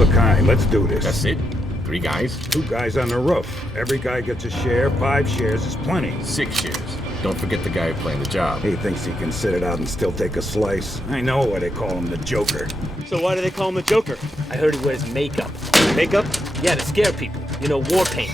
of a kind. Let's do this. That's it? 3 guys? 2 guys on the roof. Every guy gets a share. 5 shares is plenty. 6 shares. Don't forget the guy playing the job. He thinks he can sit it out and still take a slice. I know why they call him the Joker. So why do they call him the Joker? I heard he wears makeup. Makeup? Yeah, to scare people. You know, war paint.